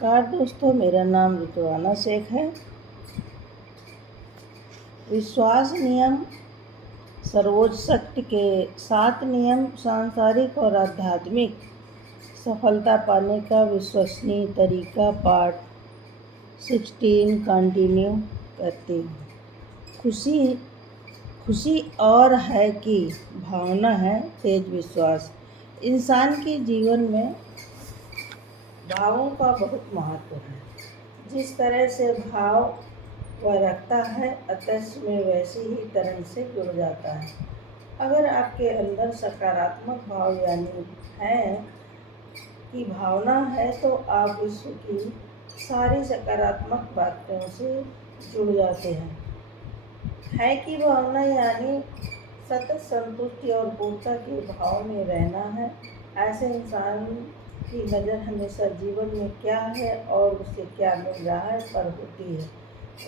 नमस्कार दोस्तों, मेरा नाम ऋतुवाना शेख है। विश्वास नियम सर्वोच्च शक्ति के 7 नियम सांसारिक और आध्यात्मिक सफलता पाने का विश्वसनीय तरीका पार्ट 16 कंटिन्यू करती हूँ। खुशी और है कि भावना है तेज विश्वास। इंसान के जीवन में भावों का बहुत महत्व है। जिस तरह से भाव वह रखता है अतः में वैसी ही तरह से जुड़ जाता है। अगर आपके अंदर सकारात्मक भाव यानी है कि भावना है तो आप विश्व की सारी सकारात्मक बातों से जुड़ जाते हैं। है कि भावना यानी सतत संतुष्टि और पूर्णता के भाव में रहना है। ऐसे इंसान की नज़र हमेशा जीवन में क्या है और उसे क्या मिल रहा है पर होती है।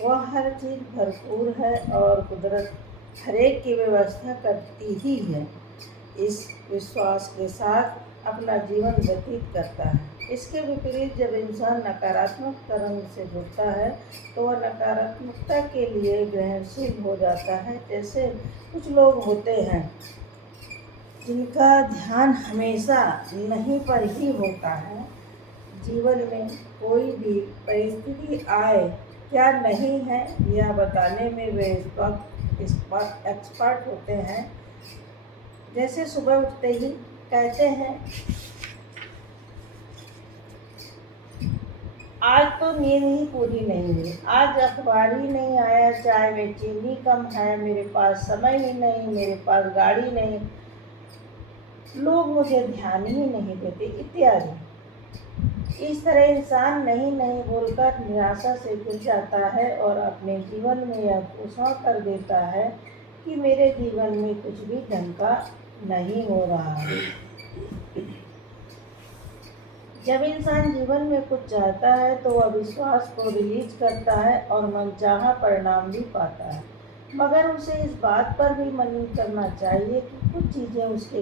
वह हर चीज़ भरपूर है और कुदरत हरेक की व्यवस्था करती ही है। इस विश्वास के साथ अपना जीवन व्यतीत करता है। इसके विपरीत जब इंसान नकारात्मक तरंग से जुड़ता है तो वह नकारात्मकता के लिए ग्रहणशील हो जाता है। जैसे कुछ लोग होते हैं जिनका ध्यान हमेशा नहीं पर ही होता है। जीवन में कोई भी परिस्थिति आए क्या नहीं है यह बताने में वे एक्सपर्ट होते हैं। जैसे सुबह उठते ही कहते हैं आज तो नींद ही पूरी नहीं हुई, आज अखबार ही नहीं आया, चाय में चीनी कम है, मेरे पास समय ही नहीं, मेरे पास गाड़ी नहीं, लोग मुझे ध्यान ही नहीं देते इत्यादि। इस तरह इंसान नहीं बोलकर निराशा से गिर जाता है और अपने जीवन में यह घोषणा कर देता है कि मेरे जीवन में कुछ भी ढंग का नहीं हो रहा है। जब इंसान जीवन में कुछ चाहता है तो वह विश्वास को रिलीज करता है और मनचाहा परिणाम भी पाता है। मगर उसे इस बात पर भी मनन करना चाहिए कि कुछ चीज़ें उसके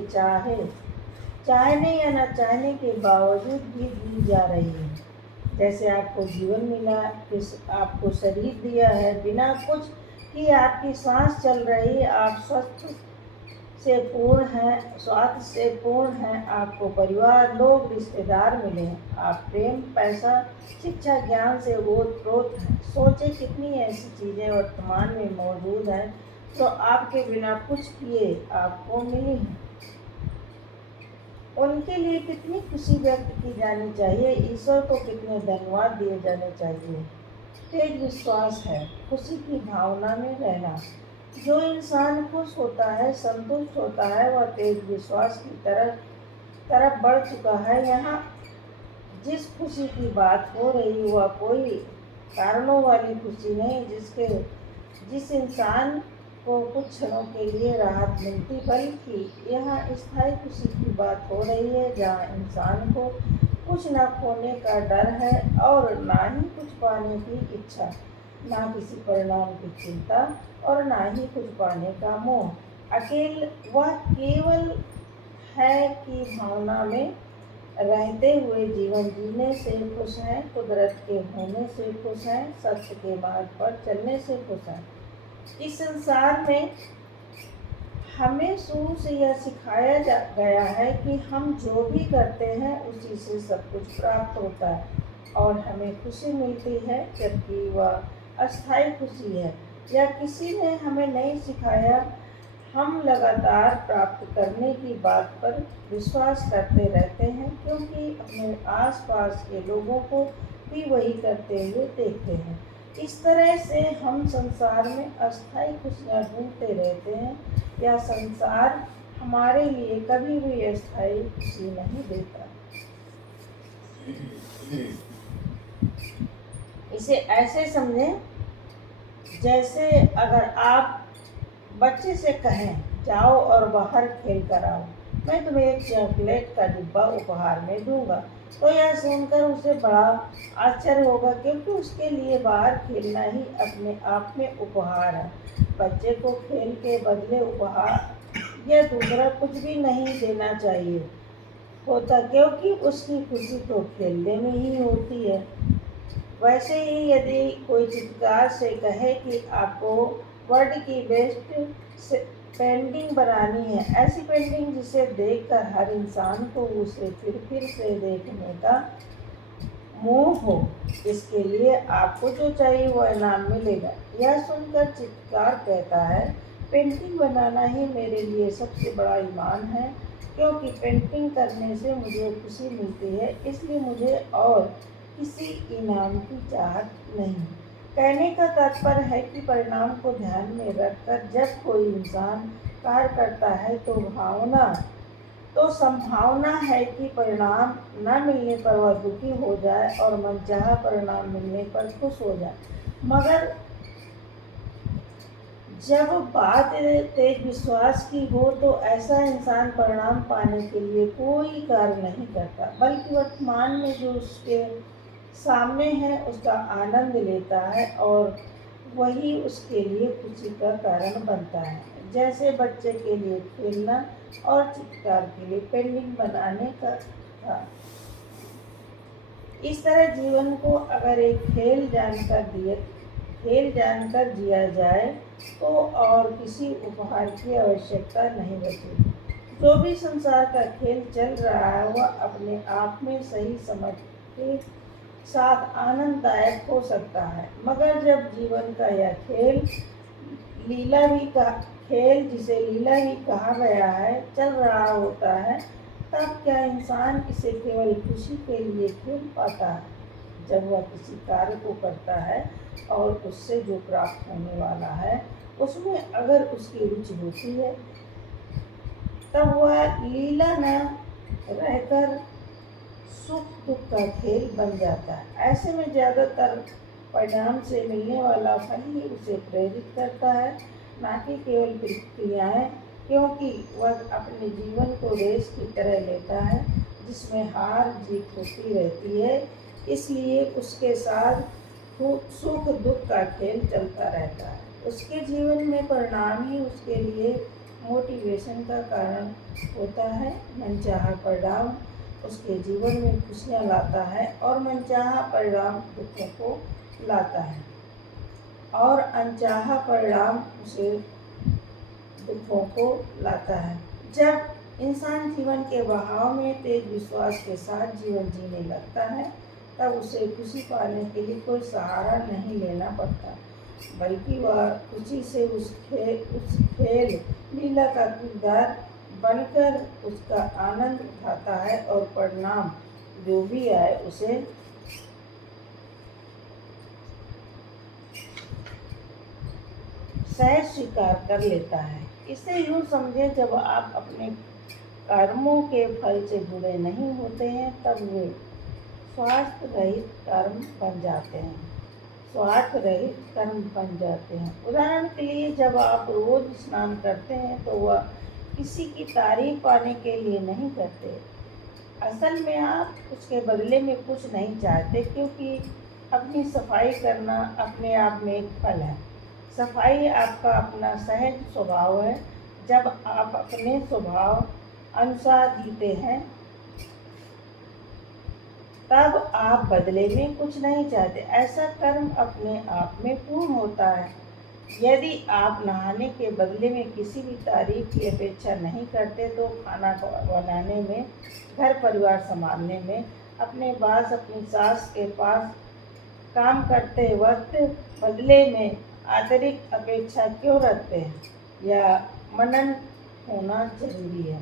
चाहने या न चाहने के बावजूद भी दी जा रही हैं। जैसे आपको जीवन मिला, आपको शरीर दिया है, बिना कुछ कि आपकी सांस चल रही, आप स्वास्थ्य से पूर्ण हैं, आपको परिवार, लोग, रिश्तेदार मिले हैं, आप प्रेम, पैसा, शिक्षा, ज्ञान से ओत-प्रोत हैं। सोचे कितनी ऐसी चीज़ें वर्तमान में मौजूद हैं जो आपके बिना कुछ किए आपको मिली हैं। उनके लिए कितनी खुशी व्यक्त की जानी चाहिए, ईश्वर को कितने धन्यवाद दिए जाने चाहिए। तेज विश्वास है खुशी की भावना में रहना। जो इंसान खुश होता है, संतुष्ट होता है, वह तेज विश्वास की तरफ बढ़ चुका है। यहाँ जिस खुशी की बात हो रही वह कोई कारणों वाली खुशी नहीं जिस इंसान को कुछ क्षणों के लिए राहत मिलती, बल्कि यहाँ स्थायी खुशी की बात हो रही है जहाँ इंसान को कुछ न खोने का डर है और ना ही कुछ पाने की इच्छा, ना किसी परिणाम की चिंता और ना ही कुछ पाने का मोह। वह केवल है कि भावना में रहते हुए जीवन जीने से खुश हैं, कुदरत के होने से खुश हैं, सत्य के मार्ग पर चलने से खुश हैं। इस संसार में हमें शुरू से यह सिखाया गया है कि हम जो भी करते हैं उसी से सब कुछ प्राप्त होता है और हमें खुशी मिलती है, जबकि वह अस्थायी खुशी है। या किसी ने हमें नहीं सिखाया। हम लगातार प्राप्त करने की बात पर विश्वास करते रहते हैं क्योंकि अपने आसपास के लोगों को भी वही करते हुए देखते हैं। इस तरह से हम संसार में अस्थायी खुशियाँ ढूंढते रहते हैं या संसार हमारे लिए कभी भी अस्थायी खुशी नहीं देता। इसे ऐसे समझें जैसे अगर आप बच्चे से कहें जाओ और बाहर खेल कर आओ, मैं तुम्हें एक चॉकलेट का डिब्बा उपहार में दूंगा, तो यह सुनकर उसे बड़ा आश्चर्य होगा क्योंकि उसके लिए बाहर खेलना ही अपने आप में उपहार है। बच्चे को खेल के बदले उपहार या दूसरा कुछ भी नहीं देना चाहिए होता क्योंकि उसकी खुशी तो खेलने में ही होती है। वैसे ही यदि कोई चित्रकार से कहे कि आपको वर्ल्ड की बेस्ट पेंटिंग बनानी है, ऐसी पेंटिंग जिसे देखकर हर इंसान को उसे फिर से देखने का मोह हो, इसके लिए आपको जो चाहिए वो इनाम मिलेगा। यह सुनकर चित्रकार कहता है, पेंटिंग बनाना ही मेरे लिए सबसे बड़ा ईमान है, क्योंकि पेंटिंग करने से मुझे खुशी मिलती है, इसलिए मुझे और किसी इनाम की चाहत नहीं। कहने का तात्पर्य है कि परिणाम को ध्यान में रखकर जब कोई इंसान कार्य करता है तो संभावना है कि परिणाम न मिलने पर वह दुखी हो जाए और मनचाहा परिणाम मिलने पर खुश हो जाए। मगर जब बात तेज विश्वास की हो तो ऐसा इंसान परिणाम पाने के लिए कोई कार्य नहीं करता, बल्कि वर्तमान में जो उसके सामने है उसका आनंद लेता है और वही उसके लिए खुशी का कारण बनता है। जैसे बच्चे के लिए खेलना और चित्रकार के लिए पेंटिंग बनाने का था। इस तरह जीवन को अगर एक खेल जानकर जिया जाए तो और किसी उपहार की आवश्यकता नहीं बचेगी। जो भी संसार का खेल चल रहा है वह अपने आप में सही समझ के साथ आनंददायक हो सकता है, मगर जब जीवन का यह जिसे लीला भी कहा गया है चल रहा होता है, तब क्या इंसान इसे केवल खुशी के लिए खेल पाता है? जब वह किसी कार्य को करता है और उससे जो प्राप्त होने वाला है उसमें अगर उसकी रुचि होती है, तब वह लीला न रहकर सुख दुख का खेल बन जाता है। ऐसे में ज़्यादातर परिणाम से मिलने वाला फल ही उसे प्रेरित करता है, ना कि केवल प्रतिक्रियाएं, क्योंकि वह अपने जीवन को रेस की तरह लेता है जिसमें हार जीत होती रहती है, इसलिए उसके साथ सुख दुख का खेल चलता रहता है। उसके जीवन में परिणाम ही उसके लिए मोटिवेशन का कारण होता है। मनचाहा परिणाम उसके जीवन में खुशियाँ लाता है और मनचाहा परिणाम दुखों को लाता है और अनचाहा परिणाम उसे दुखों को लाता है। जब इंसान जीवन के बहाव में तेज विश्वास के साथ जीवन जीने लगता है, तब उसे खुशी पाने के लिए कोई सहारा नहीं लेना पड़ता, बल्कि वह खुशी से उस खेल लीला का किरदार बनकर उसका आनंद उठाता है और परिणाम जो भी आए उसे सहज स्वीकार कर लेता है। इसे यूँ समझे, जब आप अपने कर्मों के फल से जुड़े नहीं होते हैं तब वे स्वार्थ रहित कर्म बन जाते हैं। उदाहरण के लिए, जब आप रोज स्नान करते हैं तो वह किसी की तारीफ पाने के लिए नहीं करते। असल में आप उसके बदले में कुछ नहीं चाहते, क्योंकि अपनी सफाई करना अपने आप में एक फल है। सफाई आपका अपना सहज स्वभाव है। जब आप अपने स्वभाव अनुसार जीते हैं तब आप बदले में कुछ नहीं चाहते। ऐसा कर्म अपने आप में पूर्ण होता है। यदि आप नहाने के बदले में किसी भी तारीफ की अपेक्षा नहीं करते तो खाना बनाने में, घर परिवार संभालने में, अपने अपनी सास के पास काम करते वक्त बदले में अतिरिक्त अपेक्षा क्यों रखते हैं? यह मनन होना जरूरी है।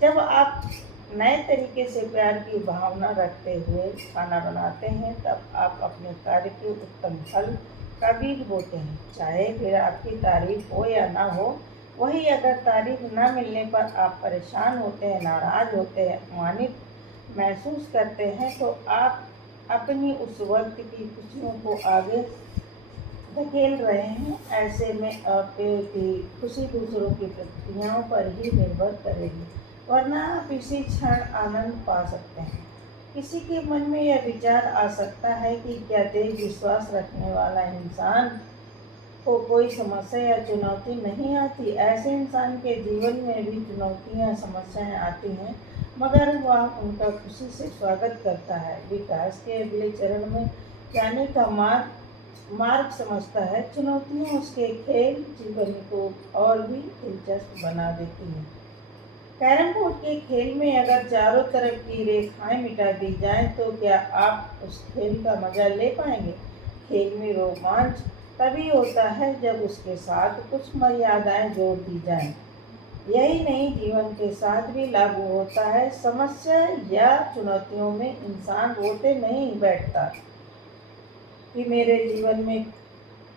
जब आप नए तरीके से प्यार की भावना रखते हुए खाना बनाते हैं तब आप अपने कार्य के उत्तम फल का बीज बोते हैं, चाहे फिर आपकी तारीफ हो या ना हो। वही अगर तारीफ न मिलने पर आप परेशान होते हैं, नाराज होते हैं, अपमानित महसूस करते हैं, तो आप अपनी उस वक्त की खुशियों को आगे धकेल रहे हैं। ऐसे में आपकी खुशी दूसरों की प्रतिक्रियाओं पर ही निर्भर करेगी, वरना आप इसी क्षण आनंद पा सकते हैं। किसी के मन में यह विचार आ सकता है कि क्या तेज विश्वास रखने वाला इंसान को कोई समस्या या चुनौती नहीं आती? ऐसे इंसान के जीवन में भी चुनौतियाँ समस्याएं आती हैं, मगर वह उनका खुशी से स्वागत करता है। विकास के अगले चरण में जाने का मार्ग समझता है। चुनौतियाँ उसके खेल जीवन को और भी दिलचस्प बना देती हैं। कैरम बोर्ड के खेल में अगर चारों तरफ की रेखाएं मिटा दी जाएं तो क्या आप उस खेल का मजा ले पाएंगे? खेल में रोमांच तभी होता है जब उसके साथ कुछ मर्यादाएं जोड़ दी जाएं। यही नहीं, जीवन के साथ भी लागू होता है। समस्या या चुनौतियों में इंसान रोते नहीं बैठता कि मेरे जीवन में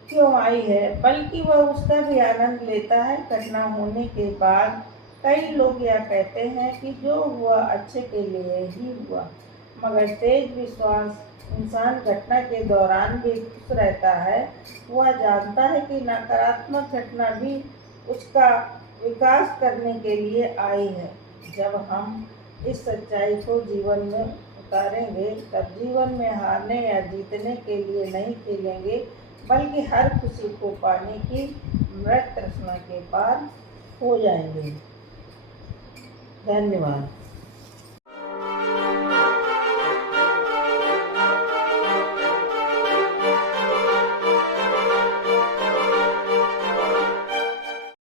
क्यों आई है, बल्कि वह उसका भी आनंद लेता है। घटना होने के बाद कई लोग यह कहते हैं कि जो हुआ अच्छे के लिए ही हुआ, मगर तेज विश्वास इंसान घटना के दौरान भी खुश रहता है। वह जानता है कि नकारात्मक घटना भी उसका विकास करने के लिए आई है। जब हम इस सच्चाई को जीवन में उतारेंगे, तब जीवन में हारने या जीतने के लिए नहीं खेलेंगे, बल्कि हर खुशी को पाने की मृत तृष्णा के पार हो जाएंगे। धन्यवाद।